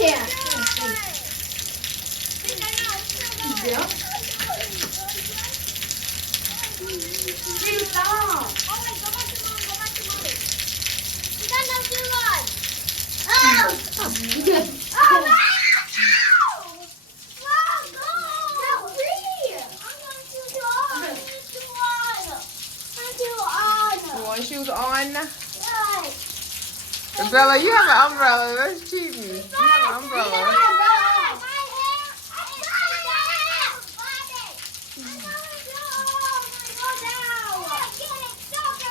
can't. Yeah. Please stop. Oh wait, go back to mom. Go back to mom. You got no shoes on. Oh, good. Oh no! Mom, go! No, free. I'm going to do on. I'm too on. You want shoes on? Right. Bella, you have an umbrella. That's cheating. You have an umbrella.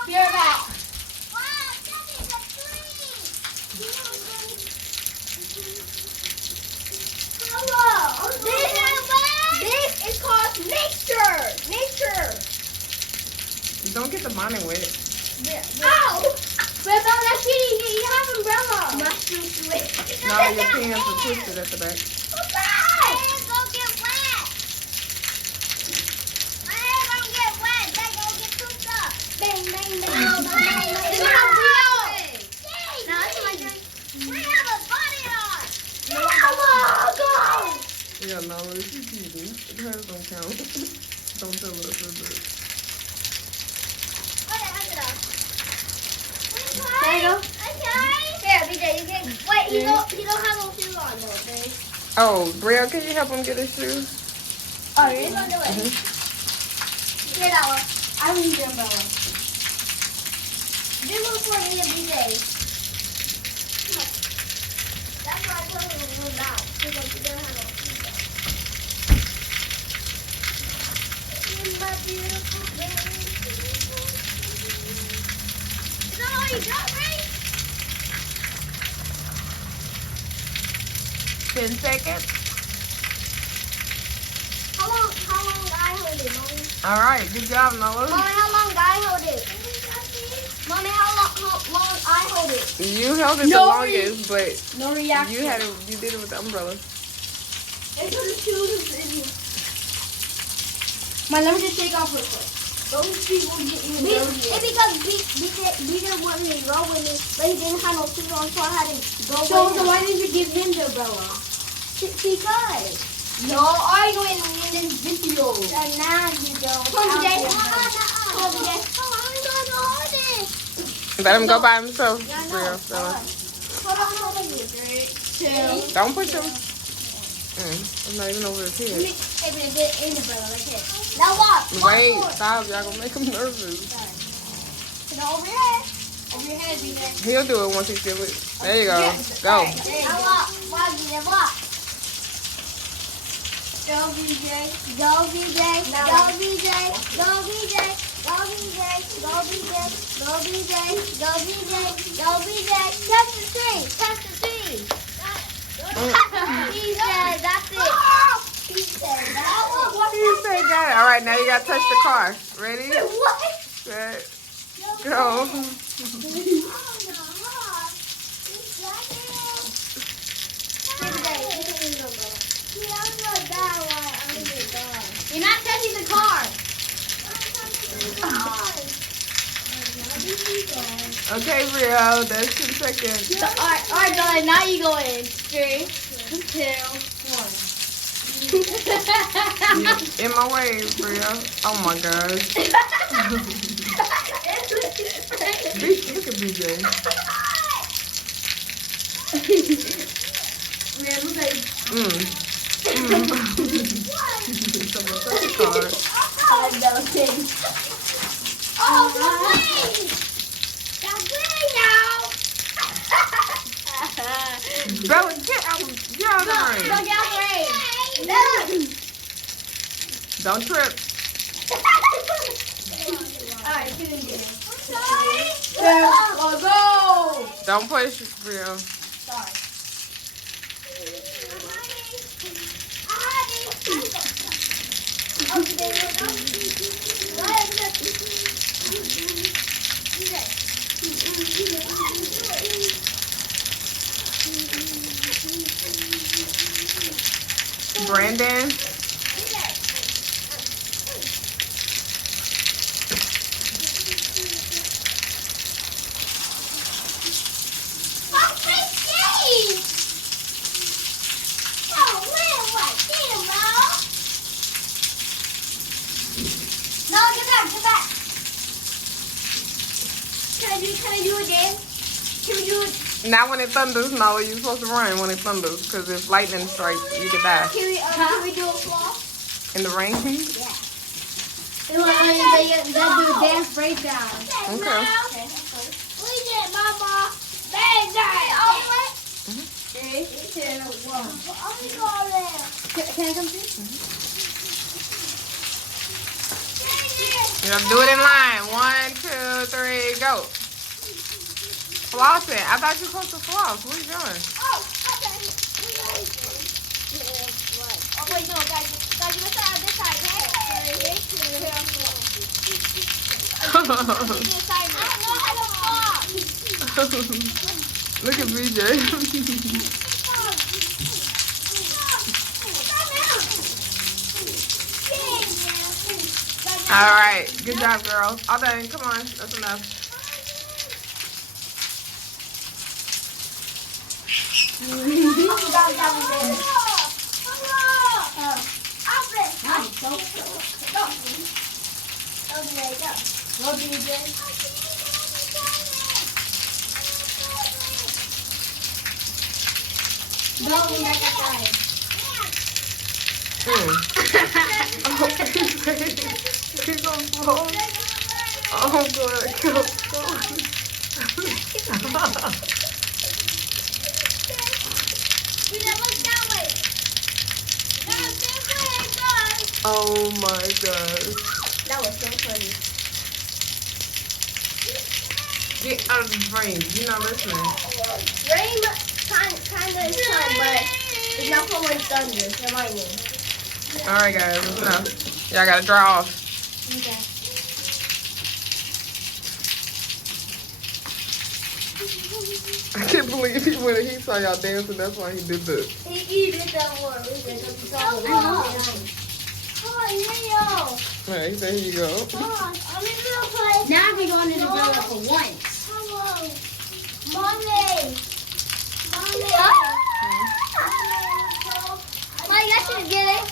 You're back. This is called nature. Nature. Don't get the bonnet wet. Ow! But that's cheating. You have an umbrella. No, your pants are twisted at the back. Bang, bang, bang. We have a bunny on. Yeah, no, it's cheating. The hers don't count. Don't tell us. There you go. Here, BJ, you can wait. He don't have no shoes on though, babe. Oh, Brielle, can you help him get his shoes? Oh, really? He's gonna do it. Mhm. Here, that one. I don't need the umbrella. This one's for me and BJ. That's why I told him to move out. Because he doesn't have no shoes on. My beautiful baby. Is that all you got, right? 10 seconds. How long I hold it, Mommy? All right, good job, Noah. Mommy, how long I hold it? Mommy, how long I hold it? You held it the No, longest, but No reaction. you did it with the umbrella. It's for the shoes. Let me just take off real quick. Those people get you dirty. It's because BJ wanted to go with me, but he didn't have no shoes on, so I had to go So with him. why didn't you give him the umbrella? Because. No, I go in this video. And now you don't. Come on, BJ. Come BJ. Oh, I'm going to hold it. Let him go by himself. Yeah, I know. Brielle, Bella. Hold on. 3, 2. Don't push him. I'm not even over his head. Hey, BJ, get in the umbrella right here. Now walk. Wait, forward. stop. Y'all gonna make him nervous. Now over your head. Over your head, BJ. He'll do it once he feels it. There you go. Go. Now walk. Walk, BJ, walk. Go, BJ. Go, BJ. Go, BJ. Go, BJ. Go, BJ. Go, BJ. Go, BJ. Go, BJ. Go, BJ. Touch the tree. Touch the tree. He said, that's it. He said, that's it. He said got it. All right, now you gotta touch the car. Ready? What? Set. Go. You're not touching the car. Okay, Brielle, that's 2 seconds. Alright, darling, now you go in. 3, 2, 1. In my way, Brielle. Oh my gosh. Look at BJ. Someone touch the car. Oh, the wing! The wing now! Bella, get out of the rain. Don't get out the rain. Don't trip. Alright, get in there. Sorry. Go! Don't push, Brielle. Sorry. Brandon. Can I do it again? Can we do it? Not when it thunders. No, you're supposed to run when it thunders. Because if lightning strikes, you could die. Can we do a floor? In the rain? They do a dance breakdown. Okay. We did, Mama. Bang, bang. Over. 3, 2, 1. Only go there. Can I come through? You have to do it in line. 1, 2, 3, go. Floss it. I thought you were supposed to floss. What are you doing? Oh, okay. Oh, wait, no, guys. Guys, you must have this side, okay? This side. I don't know how to floss. Look at BJ. All right. Good job, girls. All done. Come on. That's enough. Go, BJ. Go, we got that He's on floor. Oh, good. Go. Oh my gosh. That was so funny. Get out of the frame. You're not listening. Rain kind of is fun, but it's not fun when it's thunder. It's lightning. Alright guys, that's enough. Y'all gotta dry off. Okay. I can't believe he saw y'all dancing, that's why he did this. He did that one. We did that. Come on, Leo. Alright, there you go. Come on. I'm in the place. Now we're going to the umbrella for once. Come on. Mommy. Mommy, you should get it.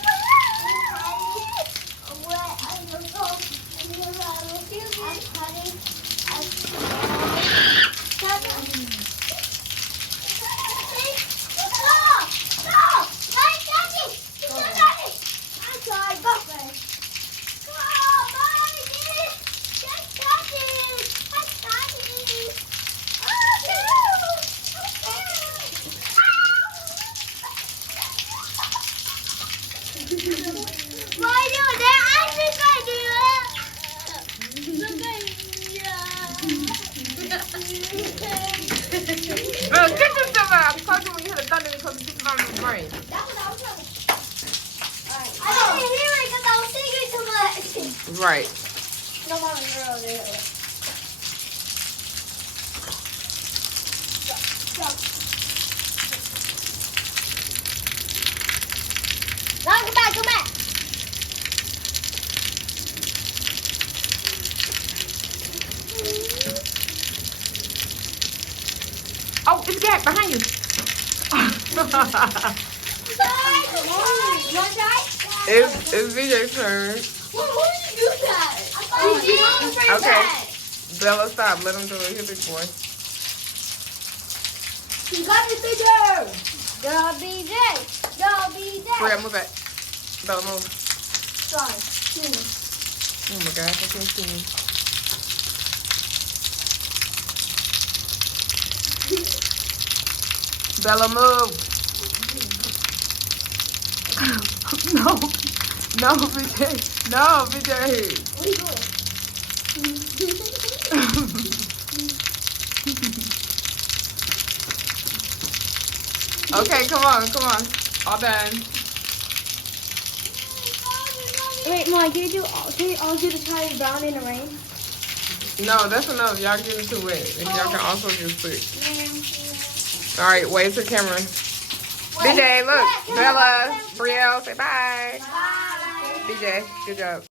Look, get this stuff out. I told you when you hit the thunder because it keeps on the brain. That's what I was trying to. I didn't hear it because I was singing too much. Right. No, Mommy, girl, there. Now go back, go back. Oh, it's Gag behind you. It's VJ's turn. Why did you do that? Okay. Bella, stop. Let him do it. He's a big boy. You got it, BJ. Go, BJ. Go, BJ. Bria, move back. Bella, move. Sorry. Oh my gosh, I can't see him. Bella, move. No, VJ. No, VJ. What are you doing? Okay, come on. All done. Wait, Mom, can you all do the Charlie Brown in the rain? No, that's enough. Y'all getting too wet. And y'all can also get sick. All right, wave to the camera. BJ, look. Bella, Brielle, say bye. Bye. BJ, good job.